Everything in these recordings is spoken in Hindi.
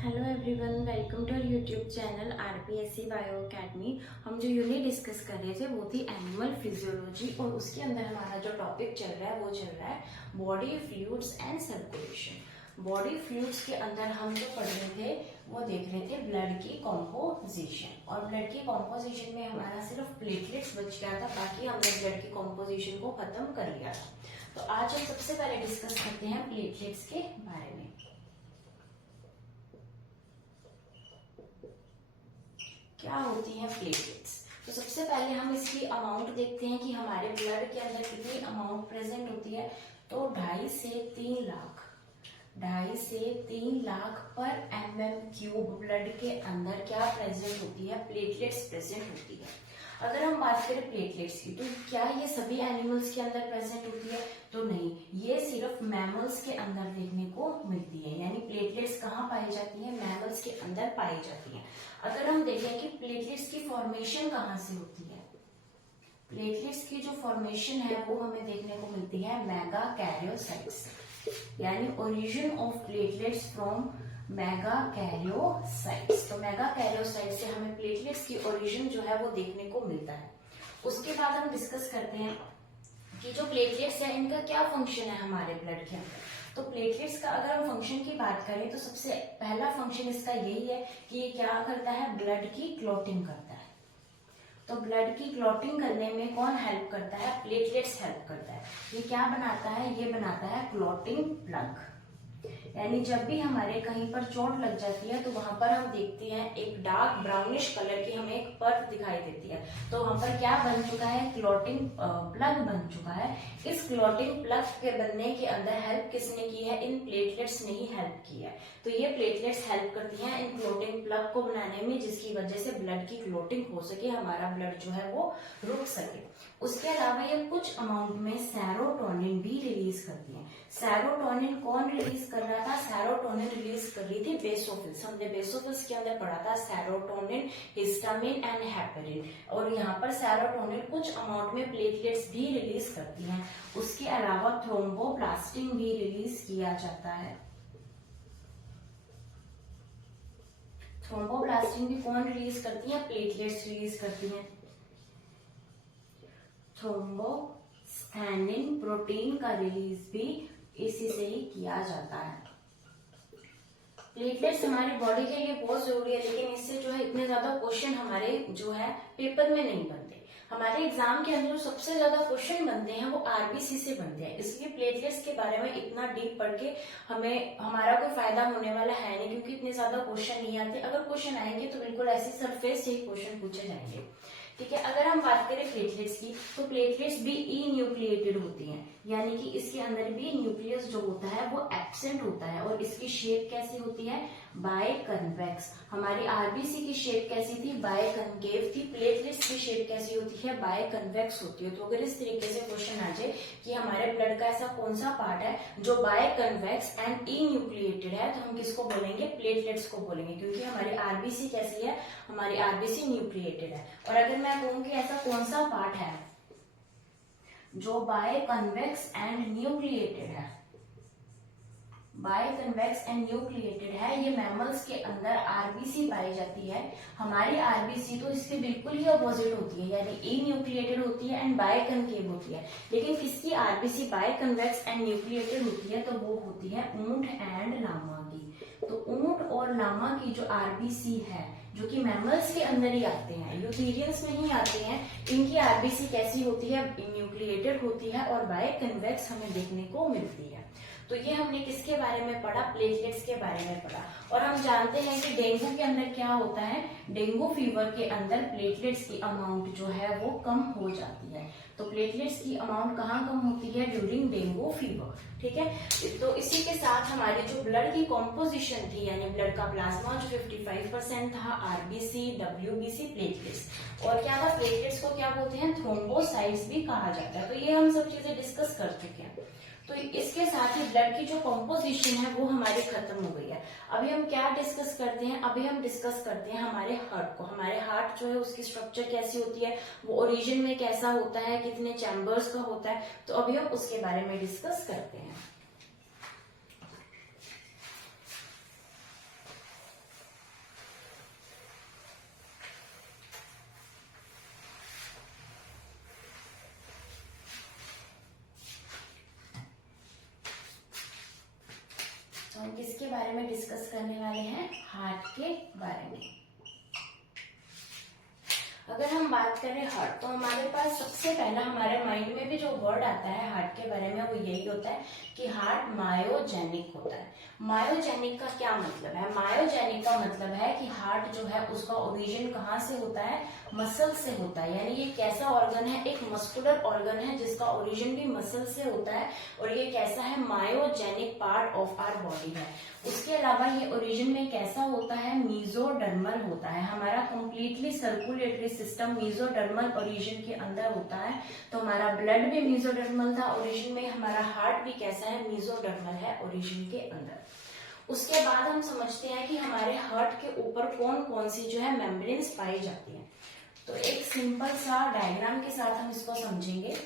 Hello everyone, welcome to our YouTube channel RPSC bio academy. हम जो यूनिट डिस्कस कर रहे थे वो थी एनिमल फिजियोलॉजी, और उसके अंदर हमारा जो टॉपिक चल रहा है वो चल रहा है body fluids and circulation. Body fluids के अंदर हम जो पढ़ रहे थे वो देख रहे थे ब्लड की कॉम्पोजिशन, और ब्लड की कॉम्पोजिशन में हमारा सिर्फ प्लेटलेट्स बच गया था, बाकी हमने ब्लड की कॉम्पोजिशन को खत्म कर लिया था। तो आज हम सबसे पहले डिस्कस करते हैं प्लेटलेट्स के बारे में। क्या होती हैं प्लेटलेट्स? तो सबसे पहले हम इसकी अमाउंट देखते हैं कि हमारे ब्लड के अंदर कितनी अमाउंट प्रेजेंट होती है। तो 2.5 से 3 लाख पर mm³ ब्लड के अंदर क्या प्रेजेंट होती है? प्लेटलेट्स प्रेजेंट होती है। अगर हम बात करें प्लेटलेट्स की, तो क्या ये सभी एनिमल्स के अंदर प्रेजेंट होती है? तो नहीं, ये सिर्फ मैमल्स के अंदर देखने को मिलती है। यानी प्लेटलेट्स कहाँ पाई जाती है? मैमल्स के अंदर पाई जाती है। अगर हम देखें कि प्लेटलेट्स की फॉर्मेशन कहाँ से होती है, प्लेटलेट्स की जो फॉर्मेशन है वो हमें देखने को मिलती है मेगाकैरियोसाइट्स से। यानी ओरिजिन ऑफ प्लेटलेट्स फ्रॉम मेगाकैरियोसाइट्स। तो मेगाकैरियोसाइट से हमें प्लेटलेट्स की ओरिजिन जो है वो देखने को मिलता है। उसके बाद हम डिस्कस करते हैं कि जो प्लेटलेट्स है इनका क्या फंक्शन है हमारे ब्लड के अंदर। तो प्लेटलेट्स का अगर हम फंक्शन की बात करें तो सबसे पहला फंक्शन इसका यही है कि ये क्या करता है? ब्लड की क्लॉटिंग करता है। तो ब्लड की क्लॉटिंग करने में कौन हेल्प करता है? प्लेटलेट्स हेल्प करता है। ये क्या बनाता है? ये बनाता है क्लॉटिंग प्लग। यानी जब भी हमारे कहीं पर चोट लग जाती है तो वहां पर हम देखते हैं एक डार्क ब्राउनिश कलर की हमें एक परत दिखाई देती है। तो वहां पर क्या बन चुका है? क्लॉटिंग प्लग बन चुका है। इस क्लॉटिंग प्लग के बनने के अंदर हेल्प किसने की है? इन प्लेटलेट्स ने ही हेल्प की है। तो ये प्लेटलेट्स हेल्प करती हैं इन क्लॉटिंग प्लग को बनाने में, जिसकी वजह से ब्लड की क्लॉटिंग हो सके, हमारा ब्लड जो है वो रुक सके। उसके अलावा ये कुछ अमाउंट में सेरोटोनिन भी रिलीज करती है। सेरोटोनिन कौन रिलीज कर रहा था? सेरोटोनिन रिलीज कर रही थी बेसोफिल्स। हमने बेसोफिल्स के अंदर पढ़ा था सेरोटोनिन, हिस्टामिन एंड हेपेरिन। और यहाँ पर सेरोटोनिन कुछ अमाउंट में प्लेटलेट्स भी रिलीज करती हैं। उसके अलावा थ्रोम्बोप्लास्टिन भी रिलीज किया जाता है। थ्रोम्बोप्लास्टिन भी कौन रिलीज करती है? प्लेटलेट्स रिलीज करती हैं। थ्रोम्बोस्थैनिन प्रोटीन का रिलीज भी इसी से ही किया जाता है। प्लेटलेट्स हमारी बॉडी के लिए बहुत जरूरी है, लेकिन इससे जो है इतने ज्यादा क्वेश्चन हमारे जो है पेपर में नहीं बनते। हमारे एग्जाम के अंदर जो सबसे ज्यादा क्वेश्चन बनते हैं वो आरबीसी से बनते हैं। इसलिए प्लेटलेट्स के बारे में इतना डीप पढ़ के हमें हमारा कोई फायदा होने वाला है नहीं, क्योंकि इतने ज्यादा क्वेश्चन नहीं आते। अगर क्वेश्चन आएंगे तो बिल्कुल ऐसे सरफेस से ही क्वेश्चन पूछे जाएंगे। ठीक है, अगर हम बात करें प्लेटलेट्स की, तो प्लेटलेट्स भी ई न्यूक्लिएटेड होती हैं। यानी कि इसके अंदर भी न्यूक्लियस जो होता है वो एब्सेंट होता है। और इसकी शेप कैसी होती है? बायकन्वेक्स। हमारी आरबीसी की शेप कैसी थी? बायकनकेव थी। प्लेटलेट्स की शेप कैसी होती है? बायकन्वेक्स होती है। तो अगर इस तरीके से क्वेश्चन आ जाए कि हमारे ब्लड का ऐसा कौन सा पार्ट है जो बायकन्वेक्स एंड ई न्यूक्लिएटेड है, तो हम किसको बोलेंगे? प्लेटलेट्स को बोलेंगे, क्योंकि हमारी आरबीसी कैसी है? हमारी आरबीसी न्यूक्लिएटेड है। और अगर मैं कहूँ कि ऐसा कौन सा पार्ट है जो बायकन्वेक्स एंड न्यूक्लिएटेड है, बायकन्वेक्स एंड न्यूक्लिएटेड है, ये मैमल्स के अंदर आरबीसी पाई जाती है। हमारी आरबीसी तो इसके बिल्कुल ही अपोजिट होती है, यानी ई न्यूक्लिएटेड होती है एंड बायकनकेव होती है। लेकिन किसकी आरबीसी बायकन्वेक्स एंड न्यूक्लिएटेड होती है? तो वो होती है ऊंट एंड लामा की। तो ऊंट और लामा की जो आरबीसी है, जो कि मैमल्स के अंदर ही आते हैं, यूथेरियंस में ही आते हैं, इनकी आरबीसी कैसी होती है? न्यूक्लिएटेड होती है और बायकन्वेक्स हमें देखने को मिलती है। तो ये हमने किसके बारे में पढ़ा? प्लेटलेट्स के बारे में पढ़ा। और हम जानते हैं कि डेंगू के अंदर क्या होता है? डेंगू फीवर के अंदर प्लेटलेट्स की अमाउंट जो है वो कम हो जाती है। तो प्लेटलेट्स की अमाउंट कहाँ कम होती है? During dengue fever. ठीक है, तो इसी के साथ हमारी जो ब्लड की कॉम्पोजिशन थी, यानी ब्लड का प्लाज्मा जो 55% था, आरबीसी, डब्ल्यूबीसी, प्लेटलेट्स। और क्या था? प्लेटलेट्स को क्या बोलते हैं? थ्रोम्बोसाइट्स भी कहा जाता है। तो ये हम सब चीजें डिस्कस कर चुके हैं। तो इसके साथ ही ब्लड की जो कॉम्पोजिशन है वो हमारी खत्म हो गई है। अभी हम क्या डिस्कस करते हैं? अभी हम डिस्कस करते हैं हमारे हार्ट को। हमारे हार्ट जो है उसकी स्ट्रक्चर कैसी होती है, वो ओरिजिन में कैसा होता है, कितने चैम्बर्स का होता है, तो अभी हम उसके बारे में डिस्कस करते हैं। बारे में डिस्कस करने वाले हैं, हार्ट के बारे में। अगर हम बात करें हार्ट, तो हमारे पास सबसे पहला हमारे माइंड में भी जो वर्ड आता है हार्ट के बारे में वो यही होता है कि हार्ट मायोजेनिक होता है। मायोजेनिक का क्या मतलब है? मायोजेनिक का मतलब है कि हार्ट जो है उसका ओरिजिन कहाँ से होता है? मसल से होता है। यानी ये कैसा ऑर्गन है? एक मस्कुलर ऑर्गन है जिसका ओरिजिन भी मसल से होता है और ये कैसा है? Myogenic part of our body है। उसके अलावा ये ओरिजिन में कैसा होता है? मीजोडर्मल होता है। हमारा completely circulatory system mesodermal origin के अंदर होता है। तो हमारा ब्लड भी मीजोडर्मल था ओरिजिन में, हमारा हार्ट भी कैसा है? मीजोडर्मल है ओरिजिन के अंदर। उसके बाद हम समझते हैं कि हमारे हार्ट के ऊपर कौन कौन सी जो है मेम्ब्रेन्स पाई जाती है। तो एक सिंपल सा डायग्राम के साथ हम इसको समझेंगे।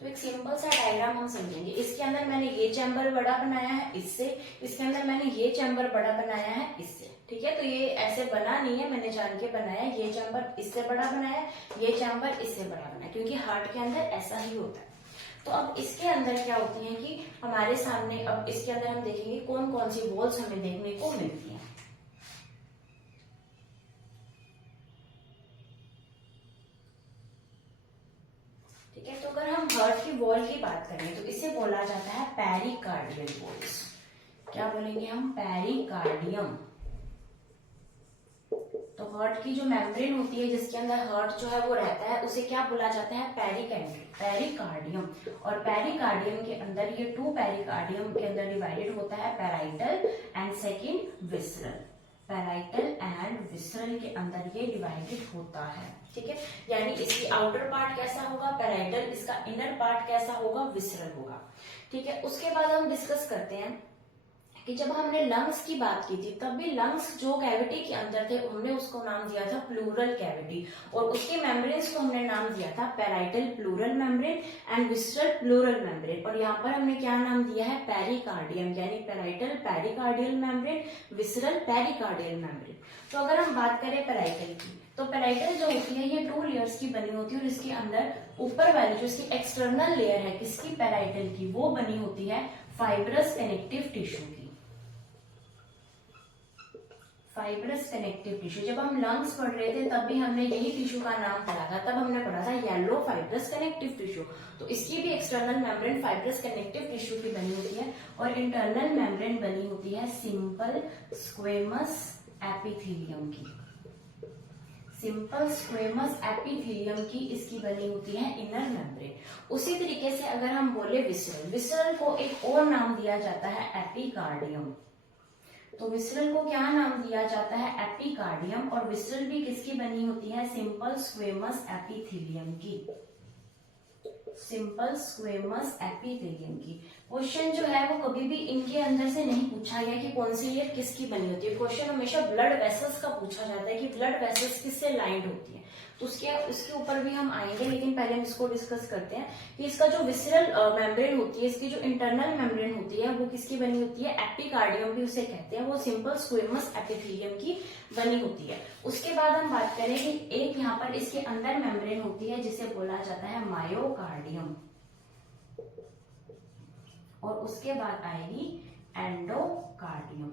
तो एक सिंपल सा डायग्राम हम समझेंगे। इसके अंदर मैंने ये चैम्बर बड़ा बनाया है इससे, इसके अंदर मैंने ये चैम्बर बड़ा बनाया है इससे। ठीक है, तो ये ऐसे बना नहीं है, मैंने जान के बनाया। ये चैम्बर इससे बड़ा बनाया, ये चैम्बर इससे बड़ा बनाया, क्योंकि हार्ट के अंदर ऐसा ही होता है। तो अब इसके अंदर क्या होती है कि हमारे सामने, अब इसके अंदर हम देखेंगे कौन कौन सी वॉल्स हमें देखने को मिलती है। ठीक है, तो अगर हम हार्ट की वॉल की बात करें तो इसे बोला जाता है पेरिकार्डियल वॉल्स। क्या बोलेंगे हम? पेरिकार्डियम। तो हार्ट की जो मेम्ब्रेन होती है जिसके अंदर हार्ट जो है वो रहता है, उसे क्या बोला जाता है? पेरिकार्डियम। और पेरिकार्डियम के अंदर ये टू पेरिकार्डियम के अंदर डिवाइडेड होता है, parietal and second visceral. Parietal and visceral के अंदर ये डिवाइडेड होता है। ठीक है, यानी इसकी आउटर पार्ट कैसा होगा? पैराइटल, इसका इनर पार्ट कैसा होगा? विसरल होगा। ठीक है, उसके बाद हम डिस्कस करते हैं कि जब हमने लंग्स की बात की थी तब भी लंग्स जो कैविटी के अंदर थे हमने उसको नाम दिया था प्लूरल कैविटी, और उसके मेम्ब्रेन्स को हमने नाम दिया था parietal pleural membrane and visceral pleural membrane. और यहाँ पर हमने क्या नाम दिया है? पेरिकार्डियम, यानी parietal pericardial membrane, visceral pericardial membrane. तो अगर हम बात करें पैराइटल की, तो पैराइटल जो होती है ये 2 लेयर्स की बनी होती है और इसके अंदर ऊपर वाली जो इसकी एक्सटर्नल लेयर है किसकी? पैराइटल की, वो बनी होती है फाइब्रस कनेक्टिव टिश्यू की। Fibrous connective tissue. जब हम लंग्स पढ़ रहे थे तब भी हमने यही टिश्यू का नाम पढ़ा था, तब हमने पढ़ा था येलो फाइब्रस कनेक्टिव टिश्यू। तो इसकी भी external membrane fibrous connective tissue की बनी होती है और इंटरनल मेम्ब्रेन बनी होती है सिंपल स्क्वेमस एपिथेलियम की। सिंपल स्क्वेमस एपिथेलियम की इसकी बनी होती है इनर मेम्ब्रेन। उसी तरीके से अगर हम बोले विसरल, विसरल को एक और नाम दिया जाता है एपिकार्डियम। तो विसरल को क्या नाम दिया जाता है? एपिकार्डियम। और विसरल भी किसकी बनी होती है? सिंपल स्क्वेमस एपिथेलियम की। सिंपल स्क्वेमस एपिथेलियम की। क्वेश्चन जो है वो कभी भी इनके अंदर से नहीं पूछा गया कि कौन सी लेयर किसकी बनी होती है। क्वेश्चन हमेशा ब्लड वेसल्स का पूछा जाता है कि ब्लड वेसल्स किससे लाइंड होती है। तो उसके ऊपर भी हम आएंगे, लेकिन पहले हम इसको डिस्कस करते हैं कि इसका जो विसरल मेम्ब्रेन होती है, इसकी जो इंटरनल मेम्ब्रेन होती है वो किसकी बनी होती है? एपिकार्डियम भी उसे कहते हैं, वो सिंपल स्क्वेमस एपिथेलियम की बनी होती है। उसके बाद हम बात करें कि एक यहाँ पर इसके अंदर मेम्ब्रेन होती है जिसे बोला जाता है मायोकार्डियम, और उसके बाद आएगी एंडोकार्डियम।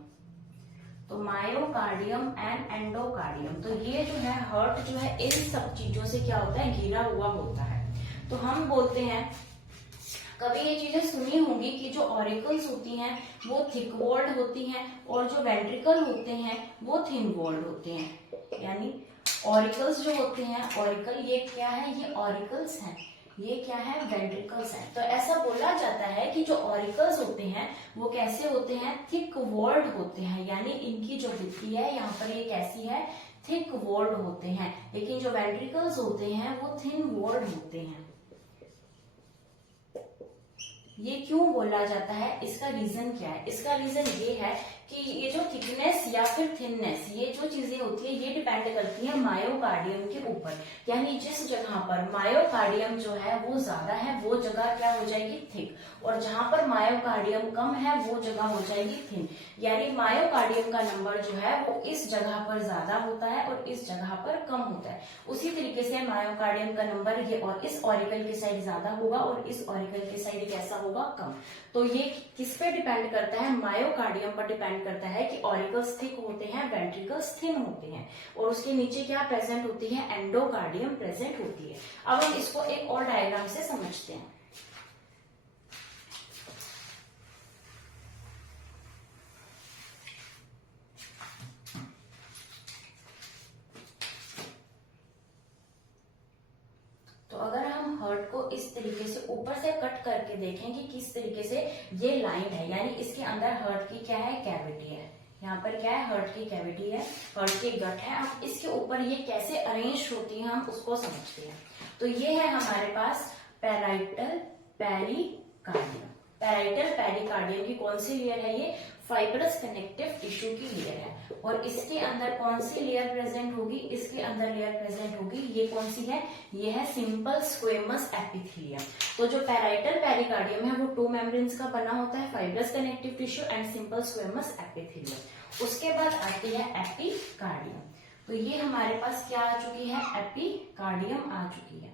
तो मायोकार्डियम एंड एंडोकार्डियम, तो ये जो है हार्ट जो है इन सब चीजों से क्या होता है? घिरा हुआ होता है। तो हम बोलते हैं, कभी ये चीजें सुनी होंगी कि जो ऑरिकल्स होती हैं वो थिक वॉल्ड होती हैं और जो वेंट्रिकल होते हैं वो थिन वॉल्ड होते हैं। यानी ऑरिकल्स जो होते हैं, ऑरिकल ये क्या है? ये ऑरिकल्स हैं, ये क्या है? वेंट्रिकल्स हैं। तो ऐसा बोला जाता है कि जो ऑरिकल्स होते हैं वो कैसे होते हैं? थिक वॉल्ड होते हैं, यानी इनकी जो भित्ति है यहाँ पर ये कैसी है? थिक वॉल्ड होते हैं। लेकिन जो वेंट्रिकल्स होते हैं वो थिन वॉल्ड होते हैं। ये क्यों बोला जाता है? इसका रीजन क्या है? इसका रीजन ये है कि ये जो थिकनेस या फिर थिननेस, ये जो चीजें होती है ये डिपेंड करती है मायोकार्डियम के ऊपर। यानी जिस जगह पर मायोकार्डियम जो है वो ज्यादा है वो जगह क्या हो जाएगी, थिक, और जहां पर मायोकार्डियम कम है वो जगह हो जाएगी थिन। यानी मायोकार्डियम का नंबर जो है वो इस जगह पर ज्यादा होता है और इस जगह पर कम होता है। उसी तरीके से मायोकार्डियम का नंबर ये और इस ऑरिकल की साइड ज्यादा होगा और इस ऑरिकल की साइड कैसा होगा, कम। तो ये किस पे डिपेंड करता है, मायोकार्डियम पर डिपेंड करता है कि ऑरिकल्स थिक होते हैं, वेंट्रिकल्स थिन होते हैं, और उसके नीचे क्या प्रेजेंट होती है, एंडोकार्डियम प्रेजेंट होती है। अब हम इसको एक और डायग्राम से समझते हैं। तो अगर हम हार्ट को इस तरीके से ऊपर से कट करके देखें कि किस तरीके से ये लाइन है, यानी इसके अंदर हार्ट की क्या है, कैविटी है। यहाँ पर क्या है, हार्ट की कैविटी है, हार्ट की गट है। अब इसके ऊपर ये कैसे अरेंज होती है हम उसको समझते हैं। तो ये है हमारे पास पैराइटल पेरिकार्डियम। पैराइटल पेरिकार्डियम की कौन सी लेयर है, ये फाइब्रस कनेक्टिव टिश्यू की लेयर है। और इसके अंदर कौन सी लेयर प्रेजेंट होगी, इसके अंदर लेयर प्रेजेंट होगी, ये कौन सी है, ये है सिंपल स्क्वेमस एपिथेलियम। तो जो पैराइटल पेरिकार्डियम है वो 2 मेम्ब्रेन्स का बना होता है, fibrous connective tissue and simple squamous epithelium. उसके बाद आती है एपिकार्डियम। तो ये हमारे पास क्या आ चुकी है, एपिकार्डियम आ चुकी है।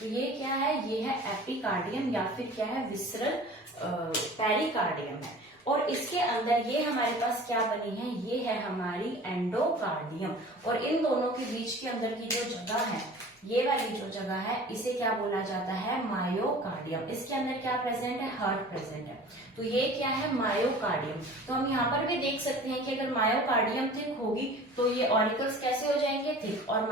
तो ये क्या है, ये है एपिकार्डियम या फिर क्या है, विसरल पेरिकार्डियम है। और इसके अंदर ये हमारे पास क्या बनी है, ये है हमारी एंडोकार्डियम। और इन दोनों के बीच के अंदर की जो जगह है, ये वाली जो जगह है, इसे क्या बोला जाता है, मायोकार्डियम। इसके अंदर क्या प्रेजेंट है, हार्ट प्रेजेंट है। तो ये क्या है, मायोकार्डियम। तो हम यहाँ पर भी देख सकते हैं कि अगर मायोकार्डियम थिक होगी तो ये ऑरिकल्स कैसे हो जाएंगे, थिक। और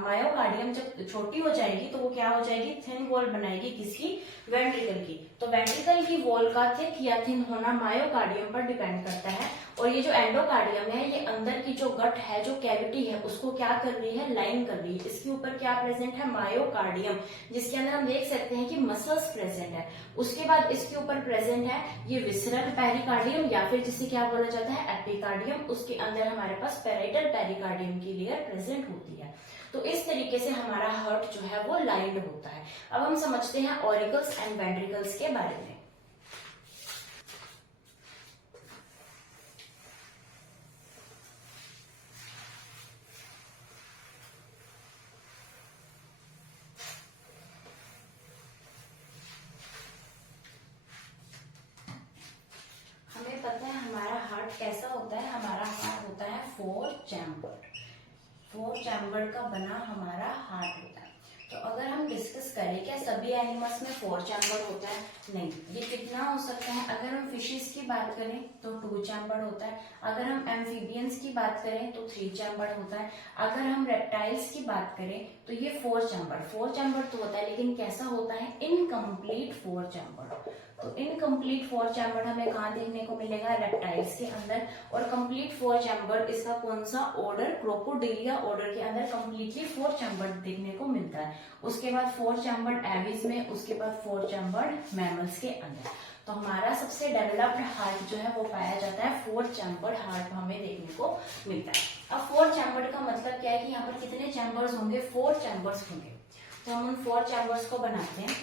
मायोकार्डियम जब छोटी हो जाएगी तो वो क्या हो जाएगी, थिन वॉल बनाएगी, किसकी, वेंट्रिकल की। तो वेंट्रिकल की वॉल का थिक या थिन होना मायोकार्डियम पर डिपेंड करता है। और ये जो एंडोकार्डियम है, ये अंदर की जो गट है, जो कैविटी है, उसको क्या कर रही है, लाइन कर रही है। इसके ऊपर क्या प्रेजेंट है, मायोकार्डियम, जिसके अंदर हम देख सकते हैं कि मसल्स प्रेजेंट है। उसके बाद इसके ऊपर प्रेजेंट है ये विसरल पेरिकार्डियम या फिर जिसे क्या बोला जाता है, एपिकार्डियम। उसके अंदर हमारे पास पैराइटल पेरिकार्डियम की लेयर प्रेजेंट होती है। तो इस तरीके से हमारा हार्ट जो है वो लाइंड होता है। अब हम समझते हैं ऑरिकल्स एंड वेंट्रिकल्स के बारे में। हमें पता है हमारा हार्ट कैसा होता है, हमारा हार्ट होता है 4 चैम्बर का बना हमारा हार्ट होता है। तो अगर हम डिस्कस करें, क्या सभी एनिमल्स में 4 चैम्बर होता है, नहीं। ये कितना हो सकता है, अगर हम फिशेस की बात करें तो 2 चैम्बर होता है, अगर हम एम्फीबियंस की बात करें तो 3 चैम्बर होता है, अगर हम रेप्टाइल्स की बात करें तो ये 4 चैम्बर तो होता है, लेकिन कैसा होता है, इनकम्प्लीट 4 चैम्बर। तो इनकम्प्लीट 4 चैम्बर हमें कहाँ देखने को मिलेगा, रेप्टाइल्स के अंदर। और कंप्लीट 4 चैम्बर इसका कौन सा ऑर्डर, क्रोकोडिलिया ऑर्डर के अंदर कंप्लीटली 4 चैम्बर देखने को मिलता है। उसके बाद 4 चैम्बर एविज में, उसके बाद 4 चैम्बर मैमल्स के अंदर। तो हमारा सबसे डेवलप्ड हार्ट जो है वो पाया जाता है 4 चैम्बर हार्ट हमें देखने को मिलता है। अब 4 चैम्बर का मतलब क्या है कि यहाँ पर कितने चैम्बर्स होंगे, 4 चैम्बर्स होंगे। तो हम उन 4 चैम्बर्स को बनाते हैं।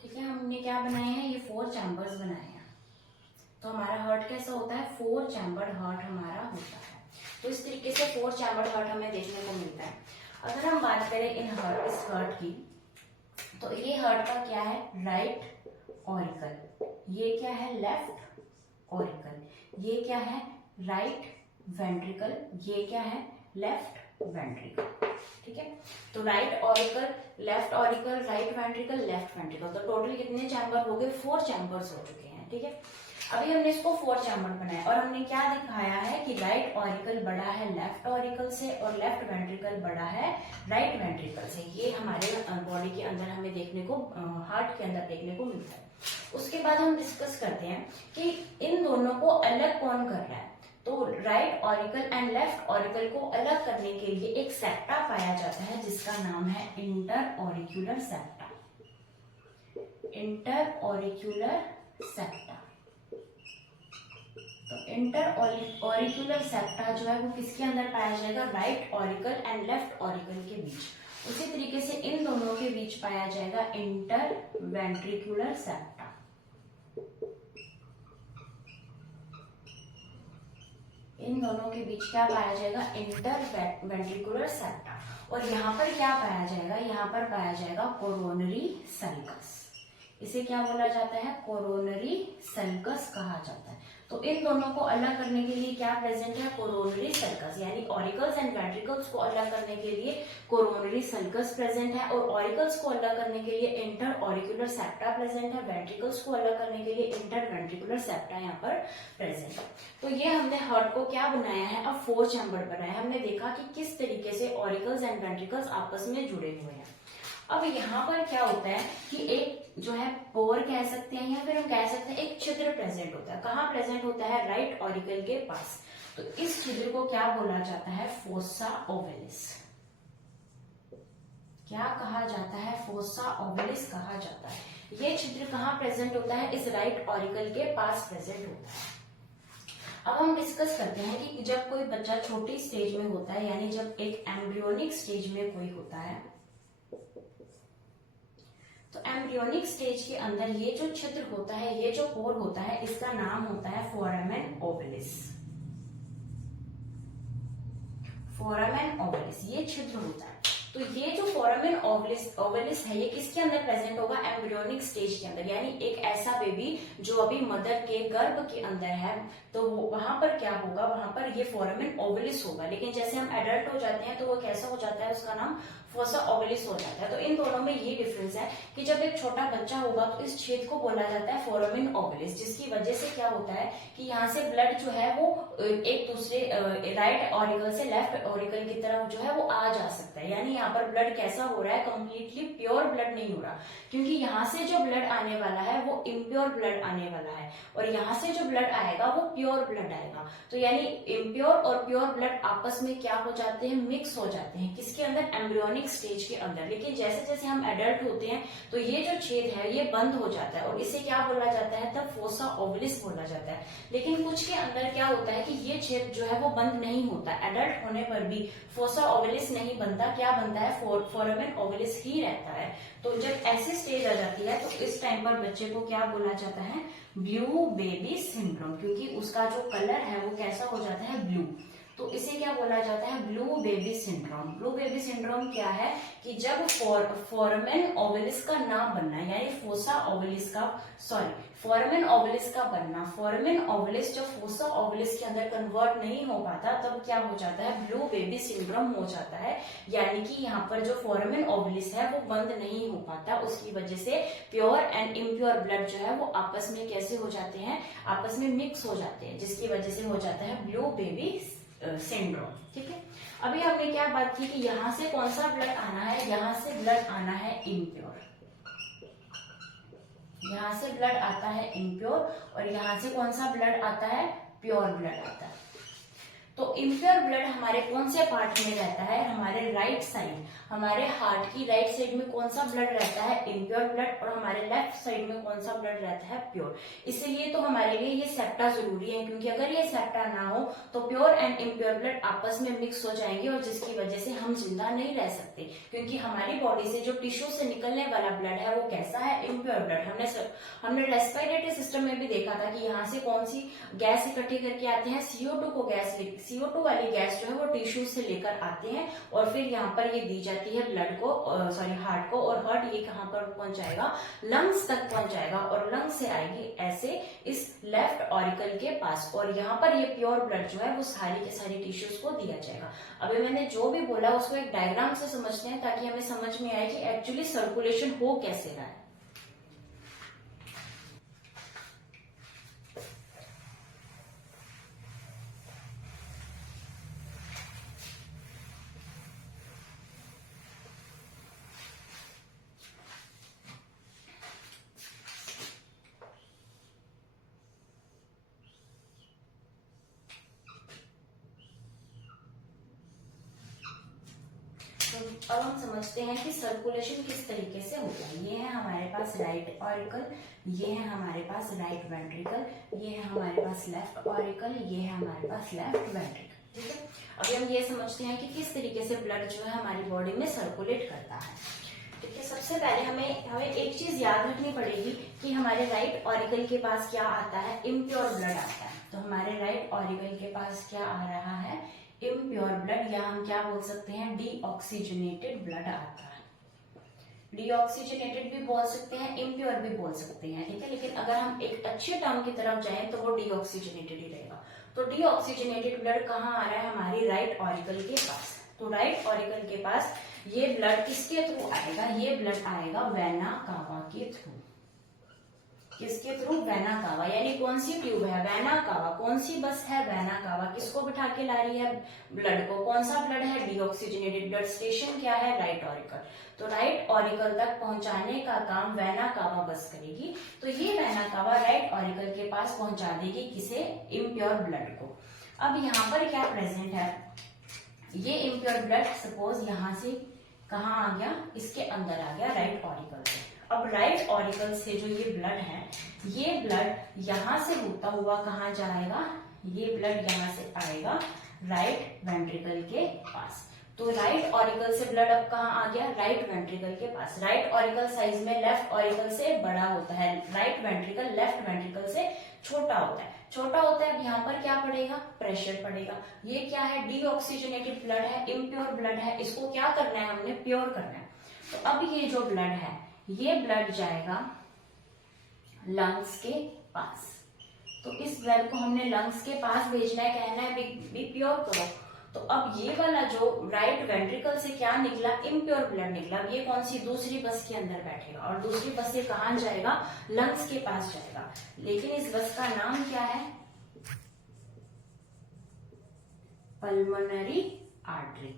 ठीक है, हमने क्या बनाए हैं, ये 4 चैम्बर्स बनाए हैं। तो हमारा हार्ट कैसा होता है, 4 चैम्बर हार्ट हमारा होता है। तो इस तरीके से 4 चैम्बर हार्ट हमें देखने को मिलता है। अगर हम बात करें इस हार्ट की, तो ये हार्ट का क्या है, राइट ऑरिकल, ये क्या है, लेफ्ट ऑरिकल, ये क्या है, राइट वेंट्रिकल, ये क्या है, लेफ्ट वेंट्रिकल। ठीक है, तो right auricle, left auricle, right ventricle, left ventricle. तो टोटल कितने चैम्बर हो गए, 4 चैम्बर्स हो चुके हैं। ठीक है, अभी हमने इसको 4 चैम्बर बनाया और हमने क्या दिखाया है कि राइट ऑरिकल बड़ा है लेफ्ट ऑरिकल से और लेफ्ट वेंट्रिकल बड़ा है राइट वेंट्रिकल से। ये हमारे बॉडी के अंदर हमें देखने को, हार्ट के अंदर देखने को मिलता है। उसके बाद हम डिस्कस करते हैं कि इन दोनों को अलग कौन कर रहा है। तो right auricle and left auricle को अलग करने के लिए एक सेप्टा पाया जाता है जिसका नाम है inter auricular septa. Inter auricular septa. तो इंटर ऑरिक्यूलर सेप्टा जो है वो किसके अंदर पाया जाएगा? Right auricle and left auricle के बीच। उसी तरीके से इन दोनों के बीच पाया जाएगा इंटर वेंट्रिकुलर सेप्टा। इन दोनों के बीच क्या पाया जाएगा? Inter ventricular septa. और यहाँ पर क्या पाया जाएगा? यहाँ पर पाया जाएगा कोरोनरी सल्कस। इसे क्या बोला जाता है? कोरोनरी सल्कस कहा जाता है। तो इन दोनों को अलग करने के लिए क्या प्रेजेंट है? कोरोनरी सल्कस, यानी ऑरिकल्स एंड वेंट्रिकल्स को अलग करने के लिए कोरोनरी सल्कस प्रेजेंट है, और ऑरिकल्स को अलग करने के लिए इंटर ऑरिक्यूलर सेप्टा प्रेजेंट है, वेंट्रिकल्स को अलग करने के लिए इंटर वेंट्रिकुलर सेप्टा यहाँ पर प्रेजेंट है। तो ये हमने हार्ट को क्या बनाया है? अब 4 चैम्बर बनाया है। हमने देखा कि किस तरीके से ऑरिकल्स एंड वेंट्रिकल्स आपस में जुड़े हुए हैं। अब यहाँ पर क्या होता है कि एक जो है पोर कह सकते हैं या फिर हम कह सकते हैं एक छिद्र प्रेजेंट होता है। कहाँ प्रेजेंट होता है? राइट ऑरिकल के पास। तो इस छिद्र को क्या बोला जाता है? Fossa ovalis. क्या कहा जाता है? फोसा ओवेलिस कहा जाता है। ये छिद्र कहाँ प्रेजेंट होता है? इस राइट ऑरिकल के पास प्रेजेंट होता है। अब हम डिस्कस करते हैं कि जब कोई बच्चा छोटी स्टेज में होता है, यानी जब एक एम्ब्रियोनिक स्टेज में कोई होता है, तो एम्ब्रियोनिक स्टेज के अंदर ये जो छिद्र होता है, ये जो पोर होता है, इसका नाम होता है फोरामेन ओवलिस। फोरामेन ओवलिस ये छिद्र होता है। तो ये जो फोरामेन ओवलिस है, ये किसके अंदर प्रेजेंट होगा? एम्ब्रियोनिक स्टेज के अंदर, यानी एक ऐसा बेबी जो अभी मदर के गर्भ के अंदर है, तो वहां पर क्या होगा? वहां पर ये फोरामेन ओवलिस होगा। लेकिन जैसे हम एडल्ट हो जाते हैं तो वो कैसा हो जाता है? उसका नाम फोसा ओवलिस हो जाता है। तो इन दोनों में ये डिफरेंस है कि जब एक छोटा बच्चा होगा तो इस छेद को बोला जाता है फोरामेन ओवलिस, जिसकी वजह से क्या होता है कि यहाँ से ब्लड जो है वो एक दूसरे राइट ऑरिकल से लेफ्ट ऑरिकल की तरफ जो है वो आ जा सकता है। यानी यहाँ पर ब्लड कैसा हो रहा है? कंप्लीटली प्योर ब्लड नहीं हो रहा, क्योंकि यहाँ से जो ब्लड आने वाला है वो इम्प्योर ब्लड आने वाला है, और यहाँ से जो ब्लड आएगा वो प्योर ब्लड आएगा। तो यानी इम्प्योर और प्योर ब्लड आपस में क्या हो जाते हैं? मिक्स हो जाते हैं। किसके अंदर? एम्ब्रियोनिक स्टेज के अंदर। लेकिन जैसे जैसे हम एडल्ट होते हैं तो ये जो छेद है ये बंद हो जाता है, और इसे क्या बोला जाता है? तब फोसा ओवलिस बोला जाता है। लेकिन कुछ के अंदर क्या होता है कि ये छेद जो है वो बंद नहीं होता। एडल्ट होने पर भी फोसा ओवलिस नहीं बनता। क्या बनता है? फोरामेन ओवलिस ही रहता है। तो जब ऐसी स्टेज आ जाती है तो इस टाइम पर बच्चे को क्या बोला जाता है? ब्लू बेबी सिंड्रोम, क्योंकि उसका जो कलर है वो कैसा हो जाता है? ब्लू। तो इसे क्या बोला जाता है? Blue baby syndrome. Blue baby syndrome क्या है कि जब फोरामेन ओवलिस का ना बनना, यानी फोसा ओवलिस का फोरामेन ओवलिस का बनना, फोरामेन ओवलिस जब फोसा ओवलिस के अंदर कन्वर्ट नहीं हो पाता, तब क्या हो जाता है? ब्लू बेबी सिंड्रोम हो जाता है। यानी कि यहाँ पर जो फोरामेन ओवलिस है वो बंद नहीं हो पाता, उसकी वजह से प्योर एंड इम्प्योर ब्लड जो है वो आपस में कैसे हो जाते हैं? आपस में मिक्स हो जाते हैं, जिसकी वजह से हो जाता है ब्लू बेबी सिंड्रोम। ठीक है। अभी हमने क्या बात की कि यहाँ से कौन सा ब्लड आना है? यहाँ से ब्लड आना है इम्प्योर। यहाँ से ब्लड आता है इम्प्योर, और यहाँ से कौन सा ब्लड आता है? प्योर ब्लड आता है। तो इम्प्योर ब्लड हमारे कौन से पार्ट में रहता है? हमारे राइट साइड, हमारे हार्ट की राइट साइड में कौन सा ब्लड रहता है? Impure blood. और हमारे लेफ्ट साइड में कौन सा ब्लड रहता है? प्योर। इसलिए तो हमारे लिए ये सेप्टा जरूरी है, क्योंकि अगर ये सेप्टा ना हो तो प्योर एंड इम्प्योर ब्लड आपस में मिक्स हो जाएंगे, और जिसकी वजह से हम जिंदा नहीं रह सकते। क्योंकि हमारी बॉडी से जो टिश्यू से निकलने वाला ब्लड है वो कैसा है? Impure blood. हमने रेस्पिरेटरी सिस्टम में भी देखा था कि यहाँ से कौन सी गैस इकट्ठी करके आते हैं? CO2 वाली गैस जो है वो टिश्यू से लेकर आते हैं, और फिर यहाँ पर ये दी जाती है ब्लड को, हार्ट को, और हार्ट ये कहाँ पर पहुंचाएगा? लंग्स तक पहुंचाएगा, और लंग्स से आएगी ऐसे इस लेफ्ट ऑरिकल के पास, और यहाँ पर ये प्योर ब्लड जो है वो सारी के सारी टिश्यूज को दिया जाएगा। अभी मैंने जो भी बोला उसको एक डायग्राम से समझते हैं, ताकि हमें समझ में आए कि एक्चुअली सर्कुलेशन हो कैसे रहा है। अब हम समझते हैं कि सर्कुलेशन किस तरीके से होता है। ये है हमारे पास राइट ऑरिकल, ये है हमारे पास राइट वेंट्रिकल, ये है हमारे पास लेफ्ट ऑरिकल, ये है हमारे पास लेफ्ट वेंट्रिकल। ठीक है, अभी हम ये समझते हैं कि किस तरीके से ब्लड जो है हमारी बॉडी में सर्कुलेट करता है। ठीक है, सबसे पहले हमें एक चीज याद रखनी पड़ेगी कि हमारे राइट ऑरिकल के पास क्या आता है, इम्प्योर ब्लड आता है। तो हमारे राइट ऑरिकल के पास क्या आ रहा है, इम्प्योर ब्लड, या हम क्या बोल सकते हैं, डीऑक्सीजनेटेड ब्लड आता है। डीऑक्सीजनेटेड भी बोल सकते हैं, इम्प्योर भी बोल सकते हैं। ठीक है, लेकिन अगर हम एक अच्छे टर्म की तरफ जाएं तो वो डीऑक्सीजनेटेड ही रहेगा। तो डीऑक्सीजनेटेड ब्लड कहाँ आ रहा है, हमारी राइट ऑरिकल के पास। तो राइट ऑरिकल के पास ये ब्लड किसके थ्रू आएगा, ये ब्लड आएगा वेना कावा के थ्रू। किसके थ्रू, वेना कावा, यानी कौन सी ट्यूब है, वेना कावा। कौन सी बस है, वेना कावा। किसको बिठा के ला रही है, ब्लड को। कौन सा ब्लड है, डीऑक्सीजनेटेड ब्लड। स्टेशन क्या है, राइट ऑरिकल। तो राइट ऑरिकल तक पहुंचाने का काम वेना कावा बस करेगी। तो ये वेना कावा राइट ऑरिकल के पास पहुंचा देगी किसे, इम्प्योर ब्लड को। अब यहाँ पर क्या प्रेजेंट है, ये इम्प्योर ब्लड सपोज यहाँ से कहाँ आ गया, इसके अंदर आ गया, राइट ऑरिकल से। अब राइट ऑरिकल से जो ये ब्लड है, ये ब्लड यहां से होता हुआ कहाँ जाएगा, ये ब्लड यहां से आएगा राइट वेंट्रिकल के पास। तो राइट ऑरिकल से ब्लड अब कहाँ आ गया, राइट वेंट्रिकल के पास। राइट ऑरिकल साइज में लेफ्ट ऑरिकल से बड़ा होता है, राइट वेंट्रिकल लेफ्ट वेंट्रिकल से छोटा होता है। छोटा होता है, अब यहाँ पर क्या पड़ेगा, प्रेशर पड़ेगा। ये क्या है, डीऑक्सीजनेटेड ब्लड है, इम्प्योर ब्लड है, इसको क्या करना है, हमने प्योर करना है। तो अब ये जो ब्लड है, ये ब्लड जाएगा लंग्स के पास। तो इस ब्लड को हमने लंग्स के पास भेजना है, कहना है बी प्योर करो। तो अब ये वाला जो राइट वेंट्रिकल से क्या निकला, इम्प्योर ब्लड निकला। अब ये कौन सी, दूसरी बस के अंदर बैठेगा और दूसरी बस से कहां जाएगा, लंग्स के पास जाएगा। लेकिन इस बस का नाम क्या है, पल्मोनरी आर्टरी।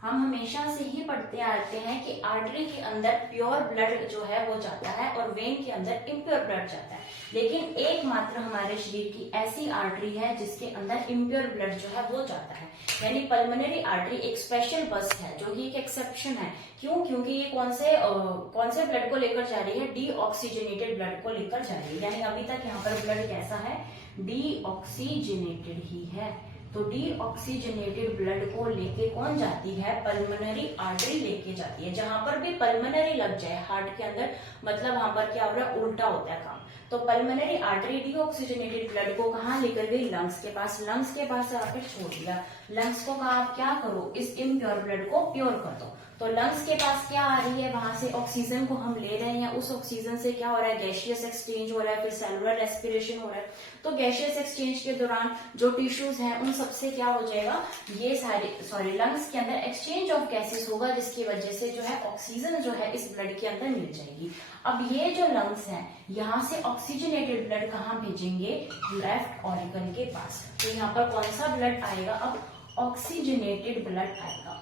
हम हमेशा से ही पढ़ते आते हैं कि आर्टरी के अंदर प्योर ब्लड जो है वो जाता है और वेन के अंदर इम्प्योर ब्लड जाता है। लेकिन एकमात्र हमारे शरीर की ऐसी आर्टरी है जिसके अंदर इम्प्योर ब्लड जो है वो जाता है, यानी पल्मोनरी आर्टरी एक स्पेशल बस है जो कि एक एक्सेप्शन है। क्यों, क्योंकि ये कौन से ब्लड को लेकर जा रही है, डीऑक्सीजनेटेड ब्लड को लेकर जा रही है। यानी अभी तक यहाँ पर ब्लड कैसा है, डीऑक्सीजनेटेड ही है। तो डीऑक्सीजनेटेड ब्लड को लेके कौन जाती है, पल्मोनरी आर्टरी लेके जाती है। जहां पर भी पल्मोनरी लग जाए हार्ट के अंदर, मतलब वहां पर क्या हो रहा है, उल्टा होता है काम। तो पल्मोनरी आर्टरी डीऑक्सीजनेटेड ब्लड को कहाँ लेकर गई, लंग्स के पास। लंग्स के पास आकर छोड़ दिया। लंग्स को कहा आप क्या करो, इस इम्प्योर ब्लड को प्योर कर दो। तो लंग्स के पास क्या आ रही है, वहां से ऑक्सीजन को हम ले रहे हैं, या उस ऑक्सीजन से क्या हो रहा है, गैसियस एक्सचेंज हो रहा है, फिर सेलुलर रेस्पिरेशन हो रहा है। तो गैसियस एक्सचेंज के दौरान जो टिश्यूज हैं उन सबसे क्या हो जाएगा, ये सारे लंग्स के अंदर एक्सचेंज ऑफ गैसेस होगा, जिसकी वजह से जो है ऑक्सीजन जो है इस ब्लड के अंदर मिल जाएगी। अब ये जो लंग्स हैं, यहाँ से ऑक्सीजनेटेड ब्लड कहाँ भेजेंगे, लेफ्ट ऑरिकल के पास। तो यहाँ पर कौन सा ब्लड आएगा, अब ऑक्सीजनेटेड ब्लड आएगा,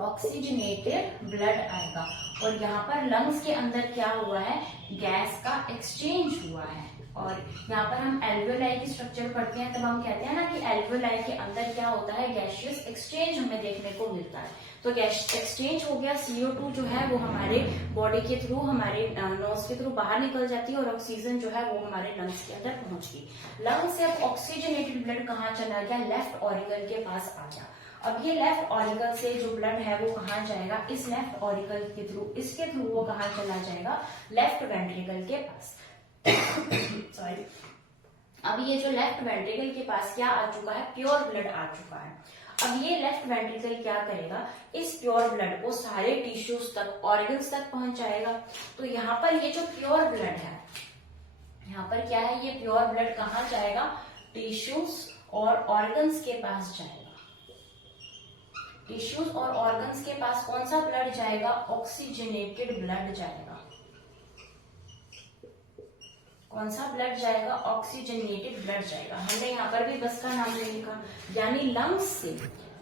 ऑक्सीजनेटेड ब्लड आएगा। और यहाँ पर लंग्स के अंदर क्या हुआ है, गैस का एक्सचेंज हुआ है। और यहाँ पर हम एल्वेओलाई की स्ट्रक्चर पढ़ते हैं, तब हम कहते हैं ना कि एल्वेओलाई के अंदर क्या होता है, गैसियस एक्सचेंज हमें देखने को मिलता है। तो गैस एक्सचेंज हो गया, CO2 जो है वो हमारे बॉडी के थ्रू, हमारे नोज के थ्रू बाहर निकल जाती है और ऑक्सीजन जो है वो हमारे लंग्स के अंदर पहुंच गई। लंग्स से अब ऑक्सीजनेटेड ब्लड कहाँ चला गया, लेफ्ट ऑरिकल के पास आ गया। अब ये लेफ्ट ऑरिकल से जो ब्लड है वो कहाँ जाएगा, इस लेफ्ट ऑरिकल के थ्रू, इसके थ्रू वो कहाँ चला जाएगा, लेफ्ट वेंट्रिकल के पास। सॉरी। अब ये जो लेफ्ट वेंट्रिकल के पास क्या आ चुका है, प्योर ब्लड आ चुका है। अब ये लेफ्ट वेंट्रिकल क्या करेगा, इस प्योर ब्लड को सारे टिश्यूज तक, ऑर्गन्स तक पहुंचाएगा। तो यहाँ पर ये जो प्योर ब्लड है, यहाँ पर क्या है, ये प्योर ब्लड कहाँ जाएगा, टिश्यूज और ऑर्गन्स के पास जाएगा। टिश्यूज और ऑर्गन्स के पास कौन सा ब्लड जाएगा, ऑक्सीजनेटेड ब्लड जाएगा। कौन सा ब्लड जाएगा, ऑक्सीजनेटेड ब्लड जाएगा। हमने यहाँ पर भी बस का नाम नहीं लिखा, यानी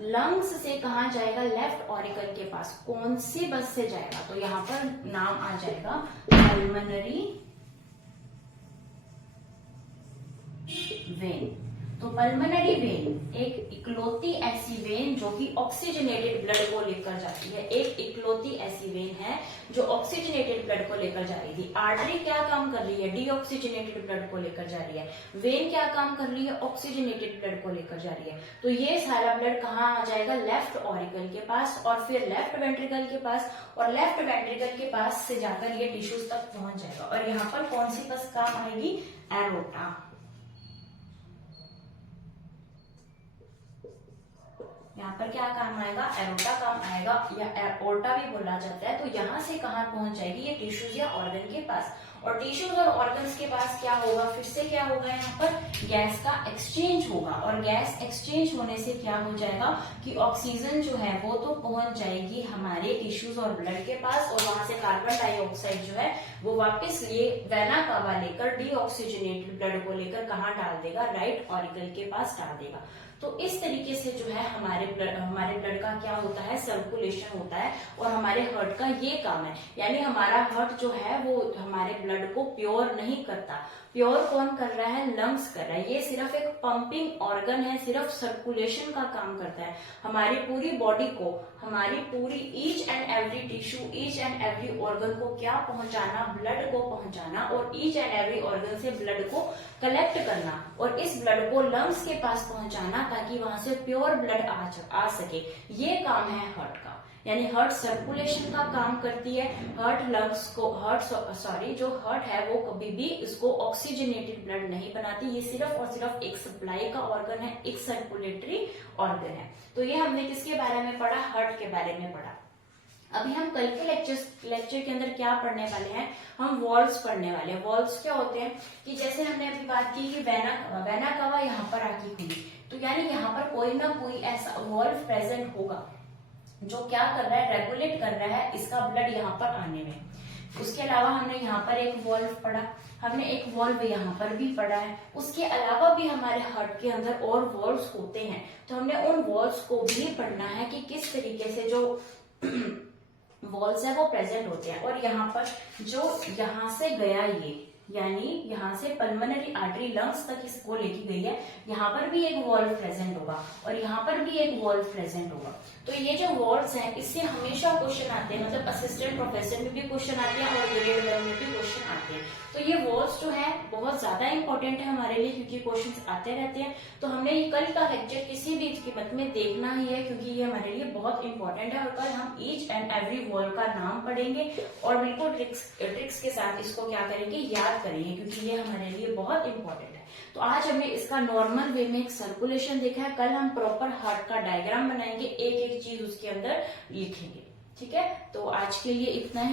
लंग्स से कहाँ जाएगा, लेफ्ट ऑरिकल के पास। कौन सी बस से जाएगा, तो यहाँ पर नाम आ जाएगा पल्मोनरी वेन। तो पल्मोनरी वेन एक इकलौती ऐसी वेन जो कि ऑक्सीजनेटेड ब्लड को लेकर जाती है, एक इकलौती ऐसी वेन है जो ऑक्सीजनेटेड ब्लड को लेकर जा रही थी। आर्टरी क्या काम कर रही है? डीऑक्सीजनेटेड ब्लड को लेकर जा रही है। वेन क्या काम कर रही है? ऑक्सीजनेटेड ब्लड को लेकर जा रही है। तो ये सारा ब्लड कहाँ आ जाएगा? लेफ्ट ऑरिकल के पास और फिर लेफ्ट वेंट्रिकल के पास, और लेफ्ट वेंट्रिकल के पास से जाकर ये टिश्यूज तक पहुंच जाएगा। और यहाँ पर कौन सी बस काम आएगी? एरोटा। यहाँ पर क्या काम आएगा? एरोटा काम आएगा, या एरोटा भी बोला जाता है। तो यहाँ से कहाँ पहुंच जाएगी? ये टिश्यूज या ऑर्गन के पास। और टिश्यूज और ऑर्गन्स के पास क्या होगा? फिर से क्या होगा? यहाँ पर गैस का एक्सचेंज होगा, और गैस एक्सचेंज होने से क्या हो जाएगा कि ऑक्सीजन जो है वो तो पहुंच जाएगी हमारे टिश्यूज और ब्लड के पास, और वहां से कार्बन डाइऑक्साइड जो है वो वापस ये वेना कावा लेकर डीऑक्सीजनेटेड ब्लड को लेकर कहाँ डाल देगा? राइट ऑरिकल के पास डाल देगा। तो इस तरीके से जो है हमारे ब्लड का क्या होता है? सर्कुलेशन होता है। और हमारे हार्ट का ये काम है, यानी हमारा हार्ट जो है वो हमारे ब्लड को प्योर नहीं करता। प्योर कौन कर रहा है? लंग्स कर रहा है। ये सिर्फ एक पंपिंग ऑर्गन है, सिर्फ सर्कुलेशन का काम करता है। हमारी पूरी बॉडी को, हमारी पूरी each and every tissue, each and every organ को क्या पहुंचाना? ब्लड को पहुंचाना, और ईच एंड एवरी ऑर्गन से ब्लड को कलेक्ट करना, और इस ब्लड को लंग्स के पास पहुंचाना ताकि वहां से प्योर ब्लड आ सके। ये काम है हार्ट का। यानी हार्ट सर्कुलेशन का काम करती है। हार्ट लंग्स को, जो हार्ट है वो कभी भी इसको ऑक्सीजनेटेड ब्लड नहीं बनाती। ये सिर्फ और सिर्फ एक सप्लाई का ऑर्गन है, एक सर्कुलेटरी ऑर्गन है। तो ये हमने किसके बारे में पढ़ा? हार्ट के बारे में पढ़ा। अभी हम कल के लेक्चर के अंदर क्या पढ़ने वाले हैं? हम वॉल्व्स पढ़ने वाले हैं। वॉल्व्स क्या होते हैं कि जैसे हमने अभी बात की कि वेना कावा यहाँ पर आके खुली, तो यानी यहाँ पर कोई ना कोई ऐसा वॉल्व प्रेजेंट होगा जो क्या कर रहा है? रेगुलेट कर रहा है इसका ब्लड यहाँ पर आने में। उसके अलावा हमने यहाँ पर एक वॉल्व पढ़ा, हमने एक वॉल्व यहाँ पर भी पढ़ा है। उसके अलावा भी हमारे हार्ट के अंदर और वॉल्व्स होते हैं, तो हमने उन वॉल्व्स को भी पढ़ना है कि किस तरीके से जो वॉल्स है वो प्रेजेंट होते हैं। और यहाँ पर जो यहाँ से गया ये, यानी यहाँ से पल्मोनरी आर्टरी लंग्स तक इसको लेके गई है, यहाँ पर भी एक वॉल्व प्रेजेंट होगा और यहाँ पर भी एक वॉल्व प्रेजेंट होगा। तो ये जो वॉल्व्स हैं इससे हमेशा क्वेश्चन आते हैं, मतलब असिस्टेंट प्रोफेसर में भी क्वेश्चन आते हैं और ग्रेड 1 में भी क्वेश्चन आते हैं। तो ये वॉल्व्स जो है बहुत ज्यादा इंपॉर्टेंट है हमारे लिए, क्योंकि क्वेश्चन आते रहते हैं। तो हमने ये कल का लेक्चर किसी भी कीमत में देखना ही है, क्योंकि ये हमारे लिए बहुत इंपॉर्टेंट है। और कल हम ईच एंड एवरी वॉल्व का नाम पढ़ेंगे और बिल्कुल ट्रिक्स के साथ इसको क्या करेंगे? याद करेंगे, क्योंकि ये हमारे लिए बहुत इंपॉर्टेंट है। तो आज हमने इसका नॉर्मल वे में एक सर्कुलेशन देखा है, कल हम प्रॉपर हार्ट का डायग्राम बनाएंगे, एक एक चीज उसके अंदर लिखेंगे। ठीक है, तो आज के लिए इतना ही।